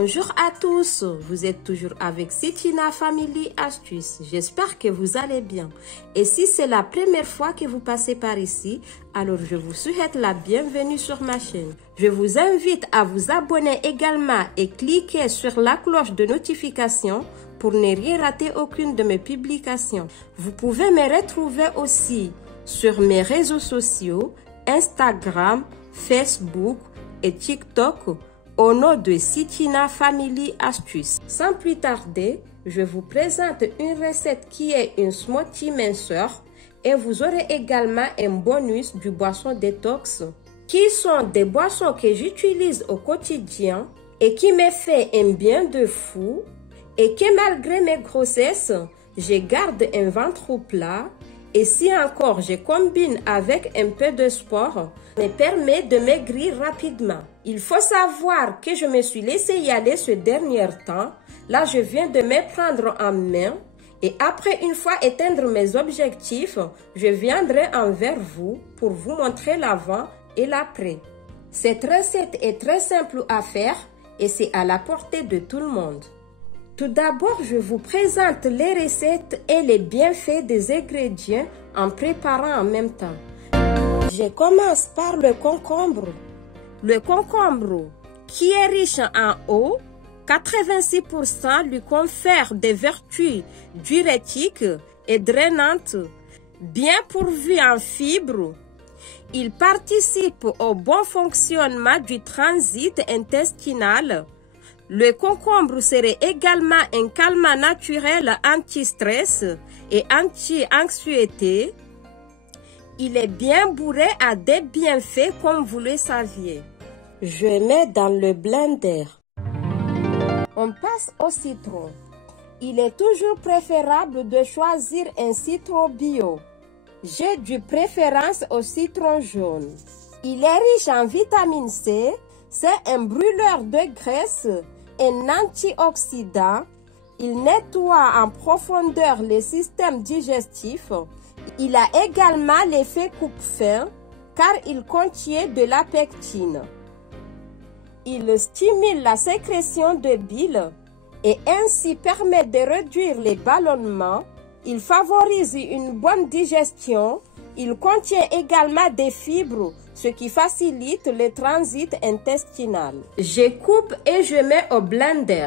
Bonjour à tous, vous êtes toujours avec Sitina Family Astuces. J'espère que vous allez bien. Et si c'est la première fois que vous passez par ici, alors je vous souhaite la bienvenue sur ma chaîne. Je vous invite à vous abonner également et cliquer sur la cloche de notification pour ne rien rater aucune de mes publications. Vous pouvez me retrouver aussi sur mes réseaux sociaux, Instagram, Facebook et TikTok, au nom de Sitina Family Astuces. Sans plus tarder, je vous présente une recette qui est une smoothie minceur et vous aurez également un bonus du boisson détox, qui sont des boissons que j'utilise au quotidien et qui me fait un bien de fou et que malgré mes grossesses, je garde un ventre plat. Et si encore je combine avec un peu de sport, ça me permet de maigrir rapidement. Il faut savoir que je me suis laissé y aller ce dernier temps. Là, je viens de me prendre en main. Et après, une fois atteindre mes objectifs, je viendrai envers vous pour vous montrer l'avant et l'après. Cette recette est très simple à faire et c'est à la portée de tout le monde. Tout d'abord, je vous présente les recettes et les bienfaits des ingrédients en préparant en même temps. Je commence par le concombre. Le concombre, qui est riche en eau, 86% lui confère des vertus diurétiques et drainantes, bien pourvu en fibres. Il participe au bon fonctionnement du transit intestinal. Le concombre serait également un calmant naturel anti-stress et anti-anxiété. Il est bien bourré à des bienfaits comme vous le saviez. Je mets dans le blender. On passe au citron. Il est toujours préférable de choisir un citron bio. J'ai de préférence au citron jaune. Il est riche en vitamine C. C'est un brûleur de graisse, un antioxydant. Il nettoie en profondeur le système digestif. Il a également l'effet coupe-faim car il contient de la pectine. Il stimule la sécrétion de bile et ainsi permet de réduire les ballonnements. Il favorise une bonne digestion. Il contient également des fibres, ce qui facilite le transit intestinal. Je coupe et je mets au blender.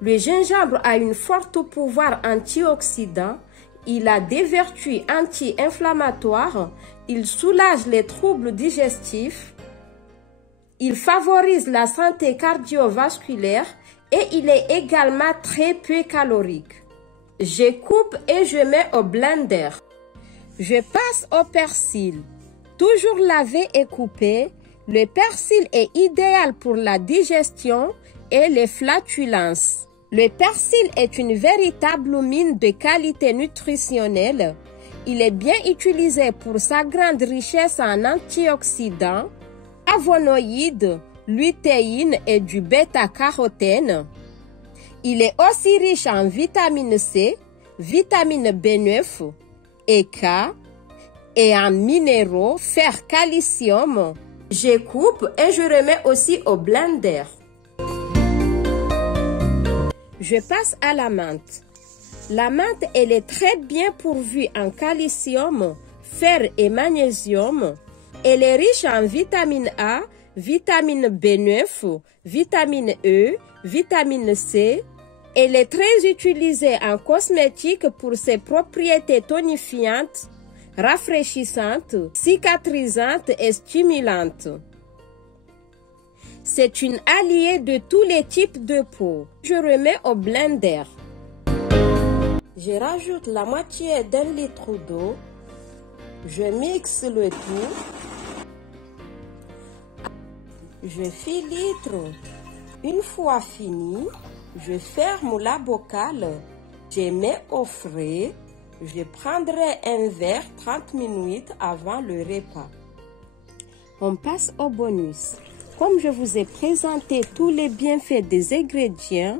Le gingembre a un fort pouvoir antioxydant. Il a des vertus anti-inflammatoires. Il soulage les troubles digestifs. Il favorise la santé cardiovasculaire et il est également très peu calorique. Je coupe et je mets au blender. Je passe au persil. Toujours lavé et coupé, le persil est idéal pour la digestion et les flatulences. Le persil est une véritable mine de qualité nutritionnelle. Il est bien utilisé pour sa grande richesse en antioxydants, flavonoïdes, lutéine et du bêta-carotène. Il est aussi riche en vitamine C, vitamine B9 et K, et en minéraux, fer, calcium. Je coupe et je remets aussi au blender. Je passe à la menthe. La menthe, elle est très bien pourvue en calcium, fer et magnésium. Elle est riche en vitamine A, vitamine B9, vitamine E, vitamine C. Elle est très utilisée en cosmétique pour ses propriétés tonifiantes, rafraîchissantes, cicatrisantes et stimulantes. C'est une alliée de tous les types de peau. Je remets au blender. Je rajoute la moitié d'un litre d'eau. Je mixe le tout. Je filtre. Une fois fini, je ferme la bocale. Je mets au frais. Je prendrai un verre 30 minutes avant le repas. On passe au bonus. Comme je vous ai présenté tous les bienfaits des ingrédients,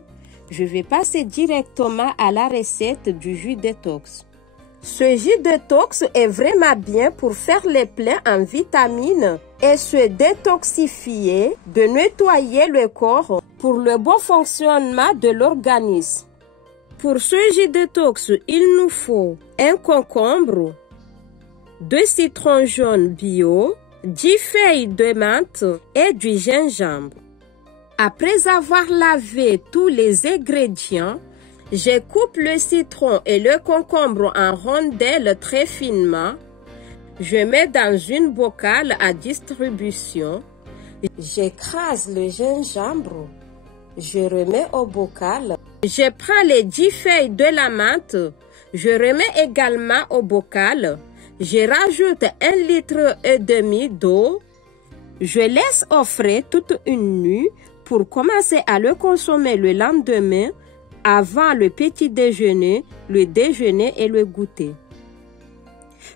je vais passer directement à la recette du jus détox. Ce jus détox est vraiment bien pour faire les pleins en vitamines et se détoxifier, de nettoyer le corps pour le bon fonctionnement de l'organisme. Pour ce jus détox, il nous faut un concombre, 2 citrons jaunes bio, 10 feuilles de menthe et du gingembre. Après avoir lavé tous les ingrédients, je coupe le citron et le concombre en rondelles très finement. Je mets dans une bocal à distribution. J'écrase le gingembre. Je remets au bocal. Je prends les 10 feuilles de la menthe. Je remets également au bocal. Je rajoute 1,5 litre d'eau. Je laisse au frais toute une nuit pour commencer à le consommer le lendemain avant le petit déjeuner, le déjeuner et le goûter.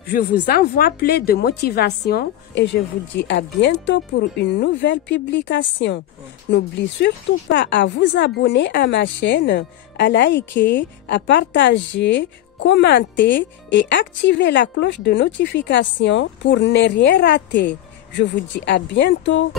Je vous envoie plein de motivation et je vous dis à bientôt pour une nouvelle publication. N'oubliez surtout pas à vous abonner à ma chaîne, à liker, à partager, commenter et activer la cloche de notification pour ne rien rater. Je vous dis à bientôt.